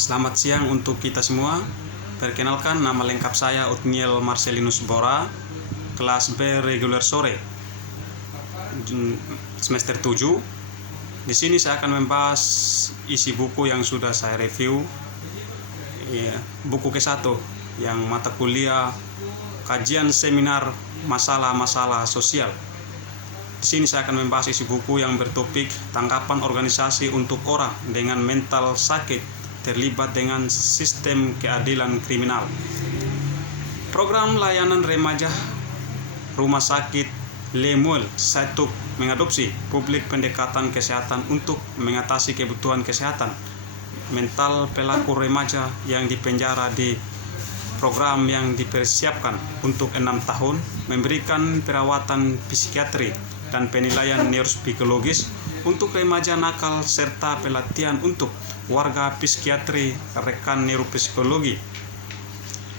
Selamat siang untuk kita semua. Perkenalkan, nama lengkap saya Othniel Marcelinus Bora, kelas B reguler sore, semester 7. Di sini saya akan membahas isi buku yang sudah saya review. Buku ke-1 yang mata kuliah kajian seminar masalah-masalah sosial. Di sini saya akan membahas isi buku yang bertopik tanggapan organisasi untuk orang dengan mental sakit terlibat dengan sistem keadilan kriminal. Program layanan remaja Rumah Sakit Lemuel Saituk mengadopsi publik pendekatan kesehatan untuk mengatasi kebutuhan kesehatan mental pelaku remaja yang dipenjara di program yang dipersiapkan untuk 6 tahun, memberikan perawatan psikiatri dan penilaian neuropsikologis untuk remaja nakal serta pelatihan untuk warga psikiatri rekan neuropsikologi.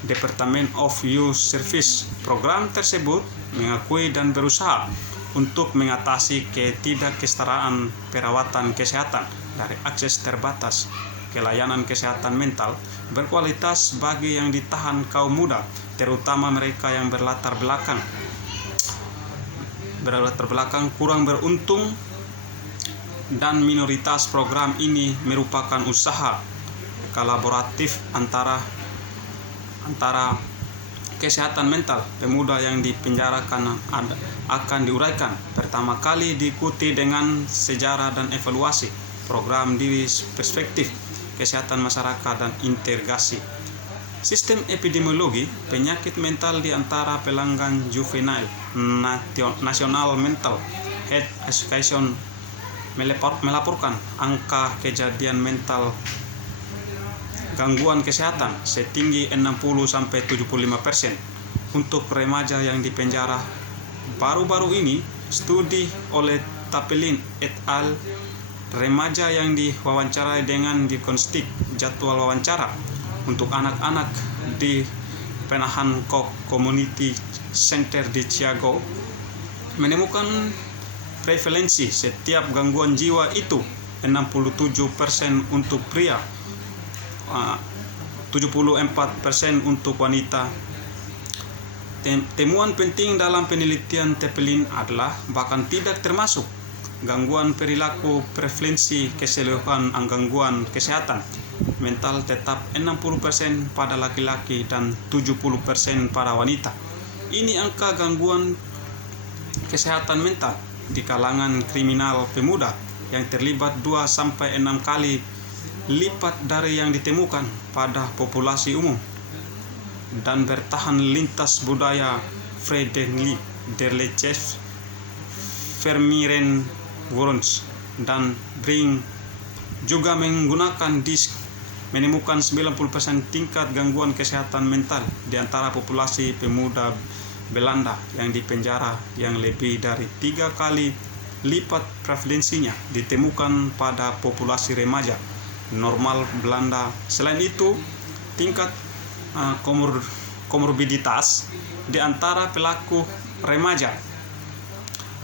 Department of Youth Service program tersebut mengakui dan berusaha untuk mengatasi ketidakkesetaraan perawatan kesehatan dari akses terbatas ke layanan kesehatan mental berkualitas bagi yang ditahan kaum muda, terutama mereka yang berlatar belakang kurang beruntung, dan minoritas. Program ini merupakan usaha kolaboratif antara kesehatan mental pemuda yang dipenjarakan akan diuraikan pertama kali diikuti dengan sejarah dan evaluasi program dari perspektif kesehatan masyarakat dan integrasi sistem epidemiologi penyakit mental di antara pelanggan juvenile. National Mental Health Association melaporkan angka kejadian mental gangguan kesehatan setinggi 60-75% untuk remaja yang dipenjara. Baru-baru ini, studi oleh Tapelin et al. Remaja yang diwawancarai dengan diagnostik jadwal wawancara untuk anak-anak di Penahan Community Center di Chicago menemukan prevalensi setiap gangguan jiwa itu 67% untuk pria, 74% untuk wanita. Temuan penting dalam penelitian Tepelin adalah bahkan tidak termasuk gangguan perilaku prevalensi keseluruhan gangguan kesehatan mental tetap 60% pada laki-laki dan 70% pada wanita. Ini angka gangguan kesehatan mental di kalangan kriminal pemuda yang terlibat 2-6 kali lipat dari yang ditemukan pada populasi umum, dan bertahan lintas budaya. Friedrich Derlechev, Vermeeren Worons, dan Bring juga menggunakan disk menemukan 90% tingkat gangguan kesehatan mental di antara populasi pemuda Belanda yang dipenjara, yang lebih dari 3 kali lipat prevalensinya ditemukan pada populasi remaja normal Belanda. Selain itu, tingkat komorbiditas di antara pelaku remaja,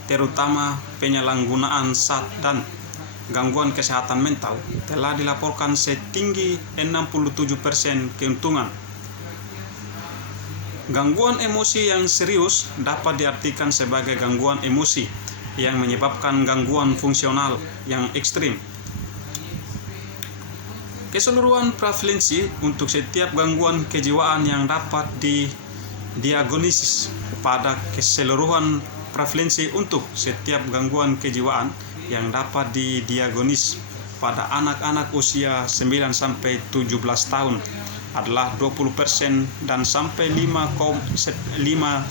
terutama penyalahgunaan zat dan gangguan kesehatan mental, telah dilaporkan setinggi 67% keuntungan. Gangguan emosi yang serius dapat diartikan sebagai gangguan emosi yang menyebabkan gangguan fungsional yang ekstrim. Keseluruhan prevalensi untuk setiap gangguan kejiwaan yang dapat didiagnosis pada keseluruhan prevalensi untuk setiap gangguan kejiwaan yang dapat didiagnosis pada anak-anak usia 9-17 tahun adalah 20% dan sampai 5-9%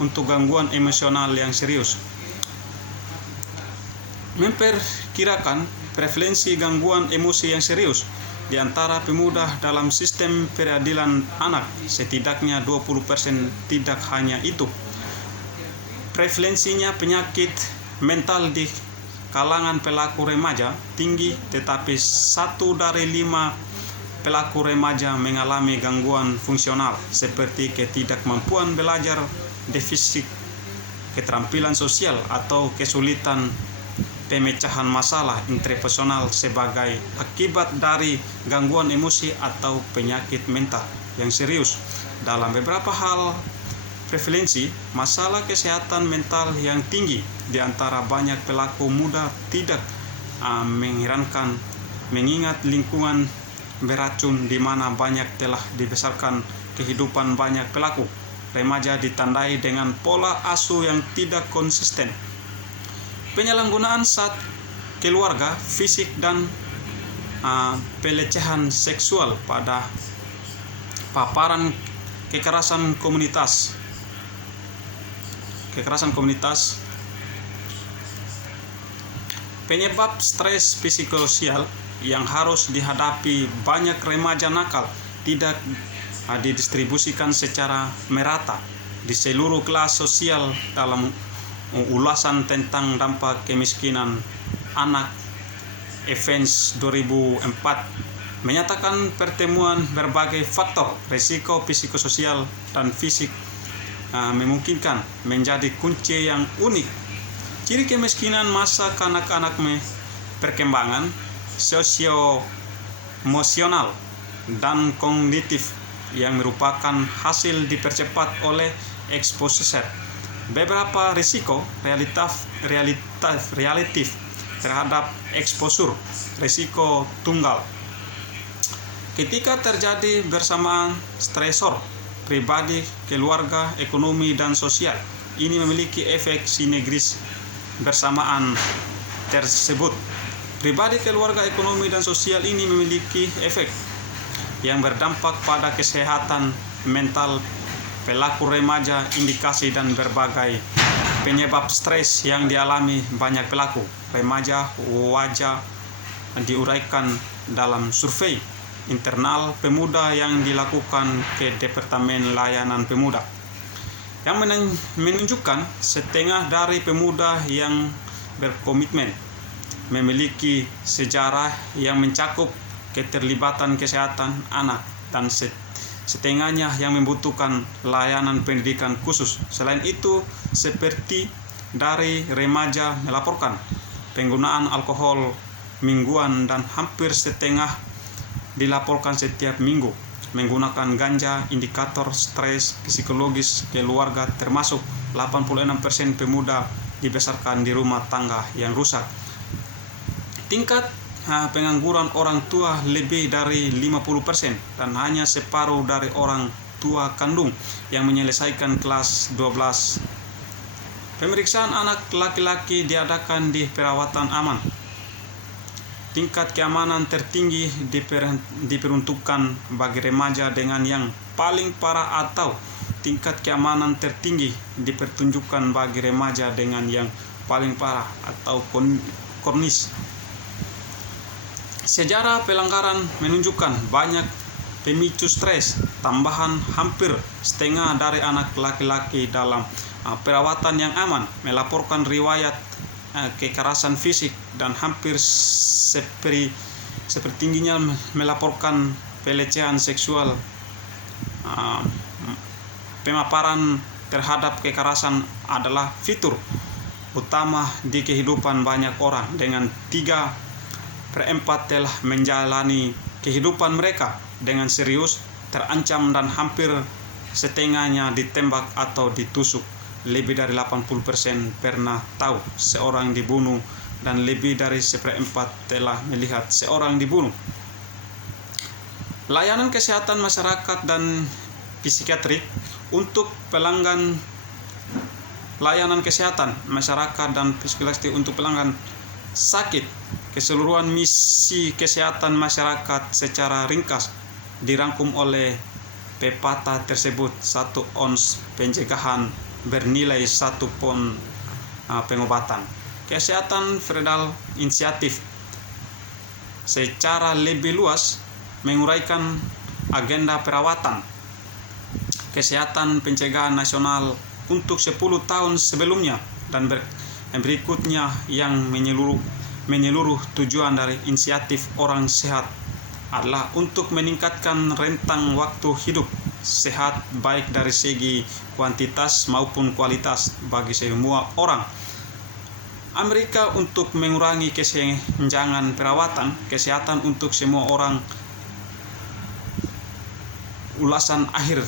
untuk gangguan emosional yang serius. Memperkirakan prevalensi gangguan emosi yang serius di antara pemuda dalam sistem peradilan anak setidaknya 20%. Tidak hanya itu, prevalensinya penyakit mental di kalangan pelaku remaja tinggi, tetapi 1 dari 5 pelaku remaja mengalami gangguan fungsional seperti ketidakmampuan belajar, defisit keterampilan sosial, atau kesulitan pemecahan masalah interpersonal sebagai akibat dari gangguan emosi atau penyakit mental yang serius. Dalam beberapa hal prevalensi masalah kesehatan mental yang tinggi di antara banyak pelaku muda tidak mengherankan mengingat lingkungan beracun di mana banyak telah dibesarkan kehidupan banyak pelaku remaja ditandai dengan pola asuh yang tidak konsisten, penyalahgunaan saat keluarga, fisik dan pelecehan seksual pada paparan kekerasan komunitas. Penyebab stres psikososial yang harus dihadapi banyak remaja nakal tidak didistribusikan secara merata di seluruh kelas sosial. Dalam ulasan tentang dampak kemiskinan anak Evans 2004 menyatakan pertemuan berbagai faktor risiko psikososial dan fisik memungkinkan menjadi kunci yang unik. Ciri kemiskinan masa kanak-kanak perkembangan sosio-emosional dan kognitif yang merupakan hasil dipercepat oleh exposure. Beberapa risiko relatif terhadap exposure, risiko tunggal. Ketika terjadi bersamaan stresor pribadi, keluarga, ekonomi, dan sosial, ini memiliki efek sinergis bersamaan tersebut. Pribadi, keluarga, ekonomi, dan sosial ini memiliki efek yang berdampak pada kesehatan mental pelaku remaja. Indikasi dan berbagai penyebab stres yang dialami banyak pelaku remaja wajah diuraikan dalam survei internal pemuda yang dilakukan ke Departemen Layanan Pemuda, yang menunjukkan setengah dari pemuda yang berkomitmen memiliki sejarah yang mencakup keterlibatan kesehatan anak dan setengahnya yang membutuhkan layanan pendidikan khusus. Selain itu, seperti dari remaja melaporkan penggunaan alkohol mingguan dan hampir setengah dilaporkan setiap minggu menggunakan ganja. Indikator stres psikologis keluarga termasuk 86% pemuda dibesarkan di rumah tangga yang rusak. Tingkat pengangguran orang tua lebih dari 50% dan hanya separuh dari orang tua kandung yang menyelesaikan kelas 12. Pemeriksaan anak laki-laki diadakan di perawatan aman. Tingkat keamanan tertinggi diperuntukkan bagi remaja dengan yang paling parah atau tingkat keamanan tertinggi dipertunjukkan bagi remaja dengan yang paling parah atau kronis. Sejarah pelanggaran menunjukkan banyak pemicu stres tambahan. Hampir setengah dari anak laki-laki dalam perawatan yang aman melaporkan riwayat kekerasan fisik dan hampir sepertingginya melaporkan pelecehan seksual. Pemaparan terhadap kekerasan adalah fitur utama di kehidupan banyak orang, dengan 3/4 telah menjalani kehidupan mereka dengan serius terancam dan hampir setengahnya ditembak atau ditusuk. Lebih dari 80% pernah tahu seorang dibunuh dan lebih dari 1/4 telah melihat seorang dibunuh. Layanan kesehatan masyarakat dan psikiatri untuk pelanggan. Layanan kesehatan masyarakat dan psikiatri untuk pelanggan sakit. Keseluruhan misi kesehatan masyarakat secara ringkas dirangkum oleh pepatah tersebut. 1 ons pencegahan bernilai 1 pon pengobatan. Kesehatan federal inisiatif secara lebih luas menguraikan agenda perawatan kesehatan pencegahan nasional untuk 10 tahun sebelumnya dan berikutnya yang menyeluruh. Tujuan dari inisiatif Orang Sehat adalah untuk meningkatkan rentang waktu hidup sehat baik dari segi kuantitas maupun kualitas bagi semua orang. Amerika untuk mengurangi kesenjangan perawatan kesehatan untuk semua orang. Ulasan akhir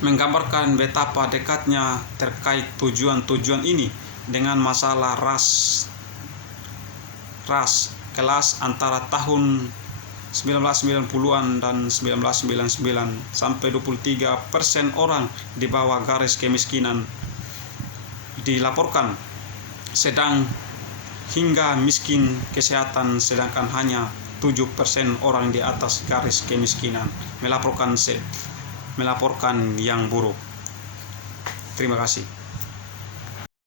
menggambarkan betapa dekatnya terkait tujuan-tujuan ini dengan masalah ras kelas antara tahun 1990-an dan 1999 sampai 23% orang di bawah garis kemiskinan dilaporkan sedang hingga miskin kesehatan, sedangkan hanya 7% orang di atas garis kemiskinan melaporkan yang buruk. Terima kasih.